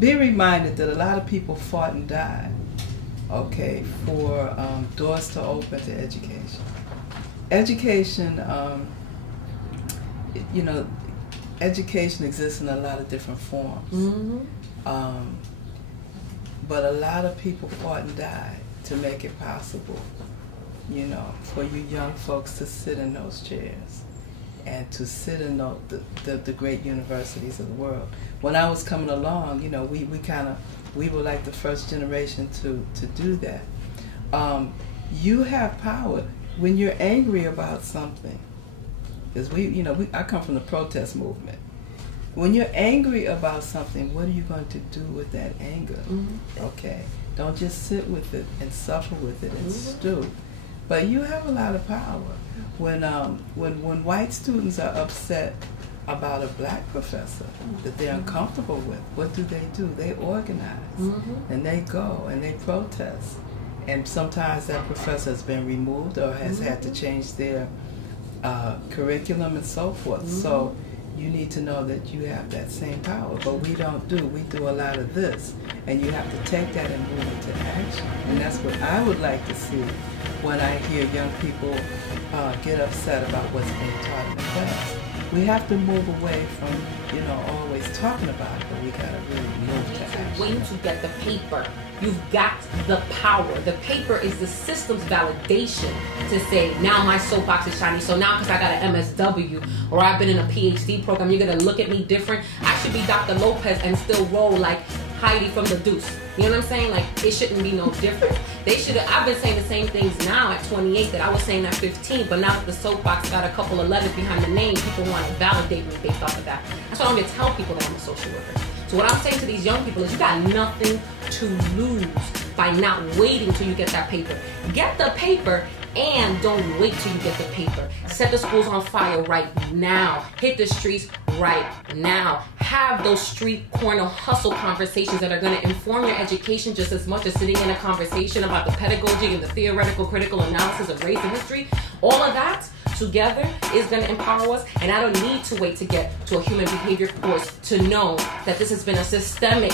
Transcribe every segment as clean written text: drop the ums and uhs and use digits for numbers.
be reminded that a lot of people fought and died, okay, for doors to open to education. Education, you know, education exists in a lot of different forms. Mm-hmm. But a lot of people fought and died to make it possible, you know, for you young folks to sit in those chairs and to sit in the great universities of the world. When I was coming along, you know, we were like the first generation to do that. You have power when you're angry about something. Because I come from the protest movement. When you're angry about something, what are you going to do with that anger? Mm-hmm. Okay, don't just sit with it and suffer with it and stew. But you have a lot of power. When white students are upset about a black professor that they're uncomfortable with, what do? They organize, and they go and they protest. And sometimes that professor has been removed or has had to change their curriculum and so forth. So you need to know that you have that same power, but we don't do. We do a lot of this, and you have to take that and move it to action. And that's what I would like to see when I hear young people get upset about what's being taught in the class. We have to move away from, always talking about it, but we gotta really move to action. Waiting to get the paper. You've got the power. The paper is the system's validation to say, now my soapbox is shiny. So now because I got an MSW or I've been in a PhD program, you're gonna look at me different. I should be Dr. Lopez and still roll like Heidi from the Deuce. You know what I'm saying? Like, it shouldn't be no different. I've been saying the same things now at 28 that I was saying at 15, but now that the soapbox got a couple of letters behind the name, people want to validate me based off of that. That's why I'm going to tell people that I'm a social worker. So what I'm saying to these young people is you got nothing to lose by not waiting till you get that paper. Get the paper and don't wait till you get the paper. Set the schools on fire right now. Hit the streets right now. Have those street corner hustle conversations that are going to inform your education just as much as sitting in a conversation about the pedagogy and the theoretical critical analysis of race and history. All of that together is going to empower us, and I don't need to wait to get to a human behavior course to know that this has been a systemic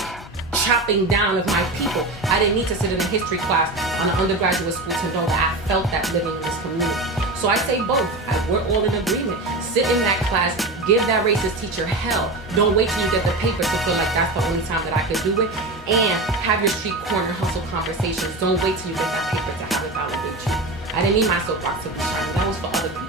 chopping down of my people. I didn't need to sit in a history class on an undergraduate school to know that I felt that living in this community. So I say both. We're all in agreement. Sit in that class, give that racist teacher hell. Don't wait till you get the paper to feel like that's the only time that I could do it. And have your street corner hustle conversations. Don't wait till you get that paper to have it validate you. I didn't need my soapbox to be shiny. That was for other people.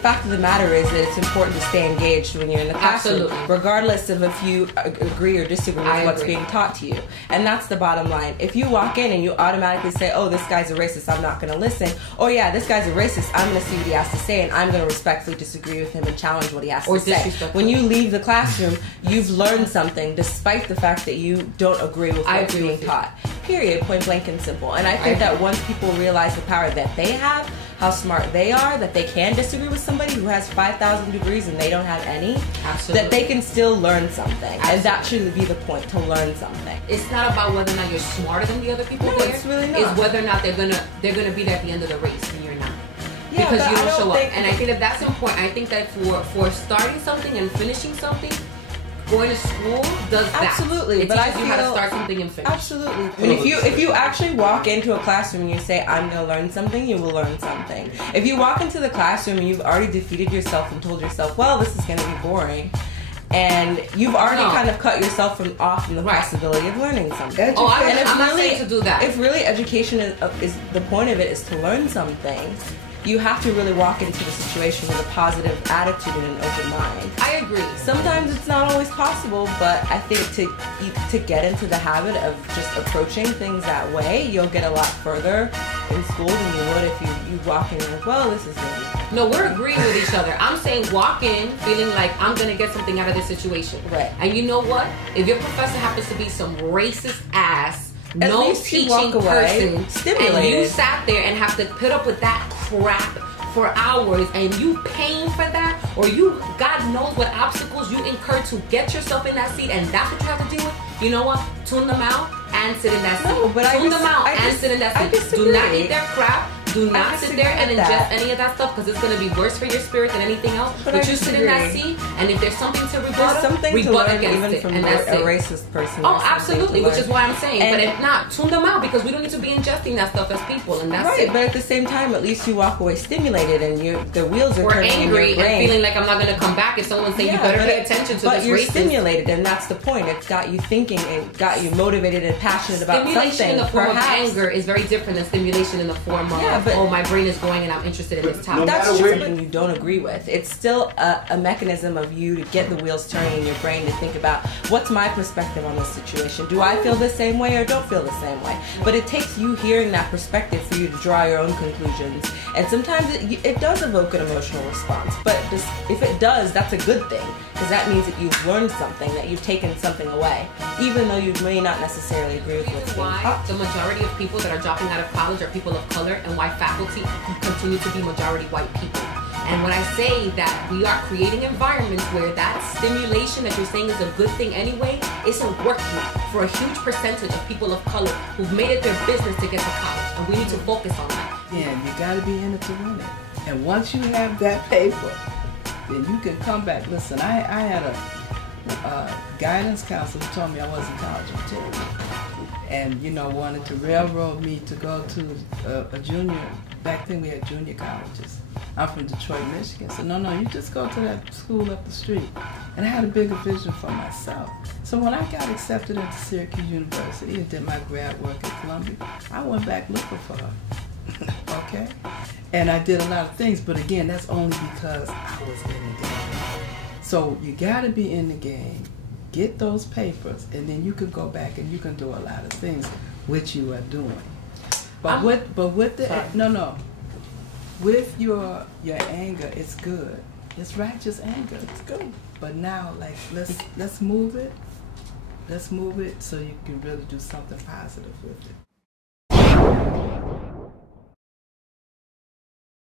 Fact of the matter is that it's important to stay engaged when you're in the classroom, Absolutely. regardless of if you agree or disagree with what's being taught to you. And that's the bottom line. If you walk in and you automatically say, oh, this guy's a racist, I'm not going to listen. Oh, yeah, this guy's a racist, I'm going to see what he has to say, and I'm going to respectfully disagree with him and challenge what he has to say. When you leave the classroom, you've learned something despite the fact that you don't agree with what's being taught. Period. Point blank and simple. And I think that once people realize the power that they have, how smart they are, that they can disagree with somebody who has 5,000 degrees and they don't have any, that they can still learn something. And that should be the point, to learn something. It's not about whether or not you're smarter than the other people there. It's really not. It's whether or not they're gonna be there at the end of the race and you're not. Yeah, because you don't show up. And I think that that's important. I think that for starting something and finishing something, going to school does that. Absolutely, it but I teaches you how to start something and finish. Absolutely. And if you actually walk into a classroom and you say, I'm going to learn something, you will learn something. If you walk into the classroom and you've already defeated yourself and told yourself, well, this is going to be boring, and you've already kind of cut yourself off from the possibility of learning something. I'm not saying to do that. If really education is the point of it is to learn something, you have to really walk into the situation with a positive attitude and an open mind. I agree. Sometimes it's not always possible, but I think to get into the habit of just approaching things that way, you'll get a lot further in school than you would if you walk in like, well, this is good. No, we're agreeing with each other. I'm saying walk in feeling like I'm going to get something out of this situation. Right. And you know what? If your professor happens to be some racist ass, no teaching person, and you sat there and have to put up with that crap for hours, and you paying for that, or you God knows what obstacles you incur to get yourself in that seat, and that's what you have to deal with. You know what? Tune them out and sit in that seat. No, but Tune them out and sit in that seat. Do not eat their crap. Do not sit there and ingest any of that stuff because it's going to be worse for your spirit than anything else. But you sit in that seat, and if there's something to rebut against it, and that's a racist person. Oh, absolutely, which is why I'm saying. But if not, tune them out because we don't need to be ingesting that stuff as people, and that's right. it. But at the same time, at least you walk away stimulated, and the wheels are turning angry in your brain. And feeling like I'm not going to come back if someone saying you better pay attention to this. But you're stimulated, and that's the point. It's got you thinking, and got you motivated and passionate about something. Stimulation in the form of anger is very different than stimulation in the form of my brain is going and I'm interested in this topic. That's true, but you don't agree with. It's still a mechanism of you to get the wheels turning in your brain to think about what's my perspective on this situation. Do I feel the same way or don't feel the same way? But it takes you hearing that perspective for you to draw your own conclusions. And sometimes it does evoke an emotional response. But if it does, that's a good thing. Because that means that you've learned something, that you've taken something away. Even though you may not necessarily agree with what's being taught. The majority of people that are dropping out of college are people of color, and why faculty continue to be majority white people. And when I say that we are creating environments where that stimulation that you're saying is a good thing anyway isn't working for a huge percentage of people of color who've made it their business to get to college, and we need to focus on that. Yeah, you got to be in it to win it. And once you have that paper, then you can come back. Listen, I had a guidance counselor who told me I wasn't college material, and wanted to railroad me to go to a junior. Back then we had junior colleges. I'm from Detroit, Michigan. So no, you just go to that school up the street. And I had a bigger vision for myself. So when I got accepted into Syracuse University and did my grad work at Columbia, I went back looking for her. Okay? And I did a lot of things, but again, that's only because I was in the game. So you got to be in the game, get those papers, and then you can go back and you can do a lot of things which you are doing. But with your anger, it's good. It's righteous anger. It's good. But now, like, let's move it. Let's move it so you can really do something positive with it.